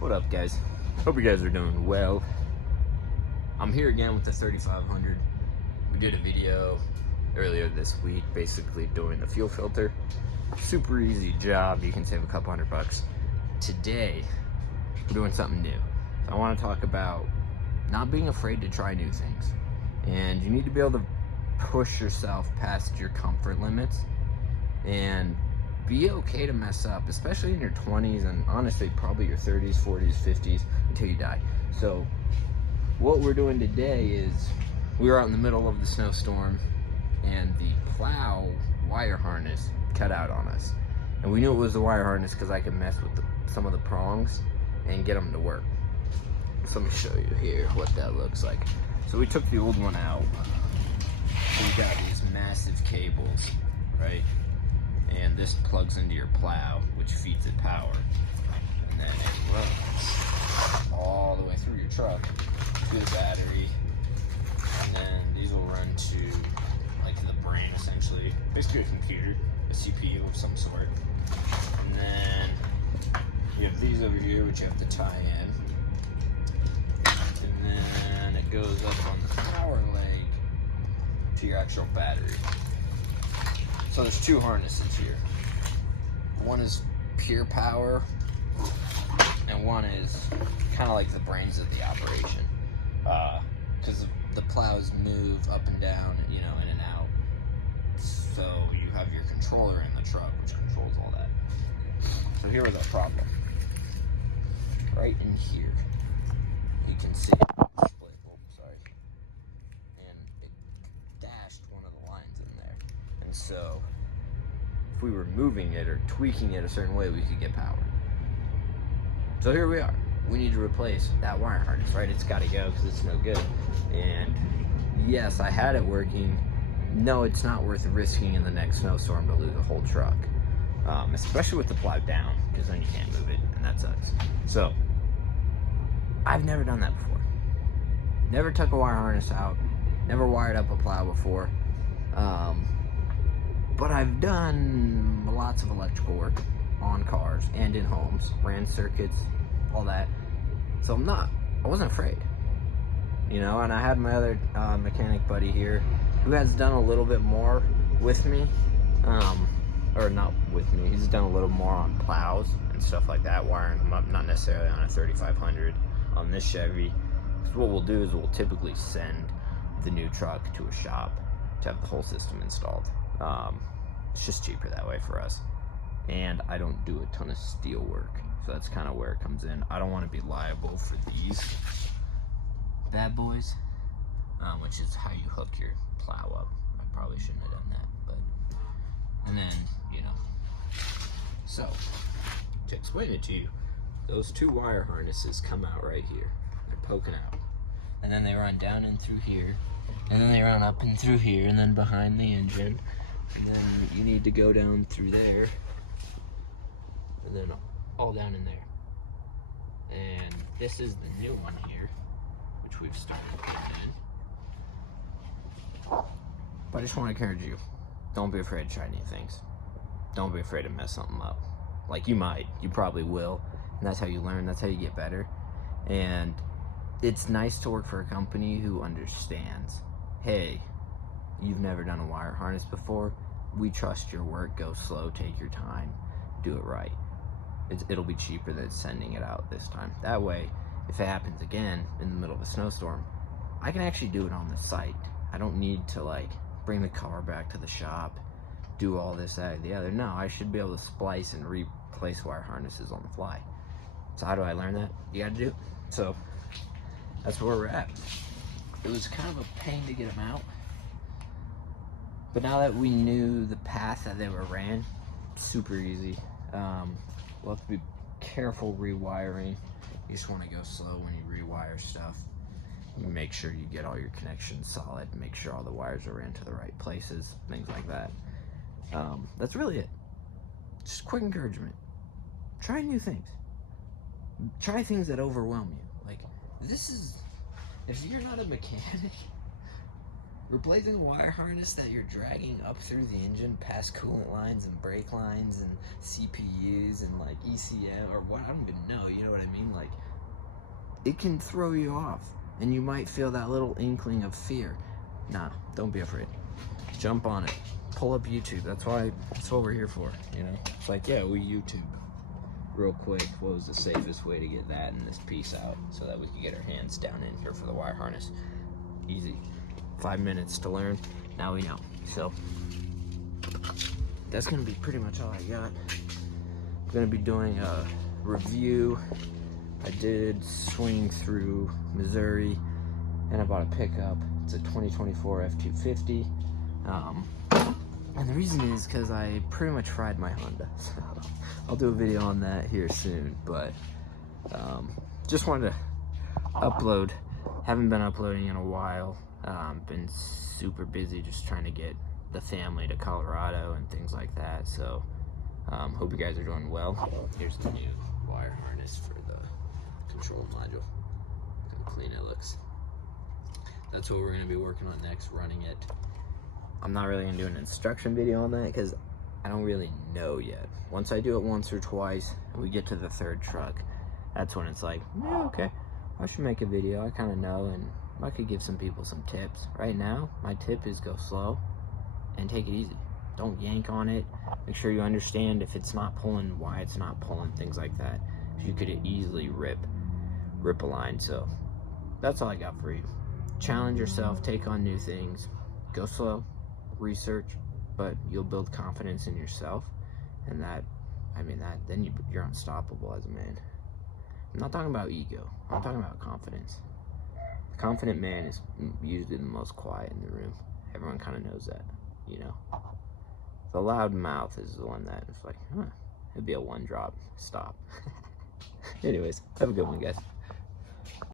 What up, guys? Hope you guys are doing well. I'm here again with the 3500. We did a video earlier this week basically doing the fuel filter. Super easy job. You can save a couple $100. Today, we're doing something new. So I want to talk about not being afraid to try new things. And you need to be able to push yourself past your comfort limits and be okay to mess up, especially in your 20s and honestly probably your 30s, 40s, 50s until you die. So what we're doing today is we were out in the middle of the snowstorm and the plow wire harness cut out on us. And we knew it was the wire harness because I could mess with some of the prongs and get them to work. So let me show you here what that looks like. So we took the old one out. We got these massive cables, right? And this plugs into your plow, which feeds it power. And then it runs all the way through your truck to the battery. And then these will run to like the brain, essentially. Basically a computer, a CPU of some sort. And then you have these over here, which you have to tie in. And then it goes up on the power leg to your actual battery. So there's two harnesses here. One is pure power, and one is kind of like the brains of the operation. Because the plows move up and down, you know, in and out. So you have your controller in the truck, which controls all that. So here was our problem. Right in here, you can see split. Oh, sorry. And it dashed one of the lines in there. And so if we were moving it or tweaking it a certain way, we could get power. So here we are. We need to replace that wire harness, right? It's got to go because it's no good. And yes, I had it working. No, it's not worth risking in the next snowstorm to lose a whole truck, especially with the plow down, because then you can't move it, and that sucks. So I've never done that before. Never took a wire harness out. Never wired up a plow before. But I've done lots of electrical work on cars and in homes, ran circuits, all that. So I wasn't afraid, you know. And I had my other mechanic buddy here who has done a little bit more with me, or not with me. He's done a little more on plows and stuff like that, wiring them up, not necessarily on a 3500 on this Chevy. Because what we'll do is we'll typically send the new truck to a shop to have the whole system installed. It's just cheaper that way for us. And I don't do a ton of steel work, so that's kind of where it comes in. I don't want to be liable for these bad boys, which is how you hook your plow up. I probably shouldn't have done that, but, and then, you know, so to explain it to you, those two wire harnesses come out right here. They're poking out, and then they run down and through here, and then they run up and through here, and then behind the engine, and then you need to go down through there, and then all down in there. And this is the new one here, which we've started putting in. But I just want to encourage you, don't be afraid to try new things. Don't be afraid to mess something up. Like, you might, you probably will, and that's how you learn, that's how you get better. And it's nice to work for a company who understands, hey, you've never done a wire harness before, we trust your work, go slow, take your time, do it right. It'll be cheaper than sending it out this time. That way, if it happens again in the middle of a snowstorm, I can actually do it on the site. I don't need to like bring the car back to the shop, do all this, that, and the other. No, I should be able to splice and replace wire harnesses on the fly. So how do I learn that? You gotta do it. So that's where we're at. It was kind of a pain to get them out, but now that we knew the path that they were ran, super easy. We'll have to be careful rewiring. You just want to go slow when you rewire stuff. You make sure you get all your connections solid, make sure all the wires are ran to the right places, things like that. That's really it. Just quick encouragement. Try new things. Try things that overwhelm you. Like, this is, if you're not a mechanic, replacing a wire harness that you're dragging up through the engine past coolant lines and brake lines and CPUs and like ECM or what, I don't even know, you know what I mean? Like, it can throw you off, and you might feel that little inkling of fear. Nah, don't be afraid. Jump on it. Pull up YouTube. That's what we're here for, you know? It's like, yeah, we YouTube. Real quick, what was the safest way to get that and this piece out so that we can get our hands down in here for the wire harness? Easy. 5 minutes to learn. Now we know. So that's gonna be pretty much all I got. I'm gonna be doing a review. I did swing through Missouri and I bought a pickup. It's a 2024 F-250. And the reason is because I pretty much fried my Honda. So I'll do a video on that here soon. But just wanted to upload. Haven't been uploading in a while. Been super busy just trying to get the family to Colorado and things like that. So hope you guys are doing well. Here's the new wire harness for the control module. Look how clean it looks. That's what we're going to be working on next, running it. I'm not really going to do an instruction video on that because I don't really know yet. Once I do it once or twice and we get to the third truck, that's when it's like, yeah, okay, I should make a video. I kind of know and I could give some people some tips. Right now, my tip is go slow and take it easy. Don't yank on it. Make sure you understand if it's not pulling, why it's not pulling, things like that. You could easily rip a line. So that's all I got for you. Challenge yourself, take on new things, go slow, research, but you'll build confidence in yourself, and then you're unstoppable as a man. I'm not talking about ego, I'm talking about confidence. The confident man is usually the most quiet in the room. Everyone kind of knows that, you know. The loud mouth is the one that is like, it'd be a one drop stop. Anyways, have a good one, guys.